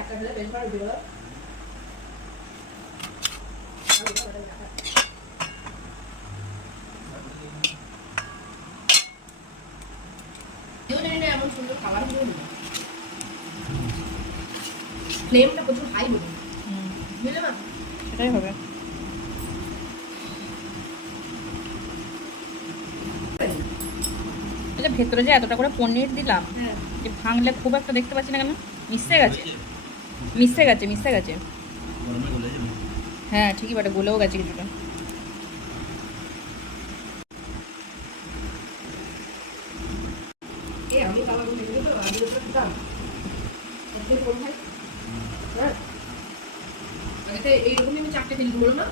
একটা হলে বেশ ভালো দিল। এমন সুন্দর খাবার ফ্লেমটা প্রচুর হাই হবে, বুঝলে না? সেটাই হবে। আচ্ছা, ভেতরে যে এতটা করে পনির দিলাম, যে ভাঙলে খুব একটা দেখতে পাচ্ছি না কেন? মিশে গেছে, মিশে গেছে, মিশে গেছে। হ্যাঁ ঠিকই বটে, গলেও গেছে কিছুটা। আমি বাবা বলে তো আগে খেতাম, হ্যাঁ আগে তো এইরকমই আমি চারটে ফেলি, বলো না?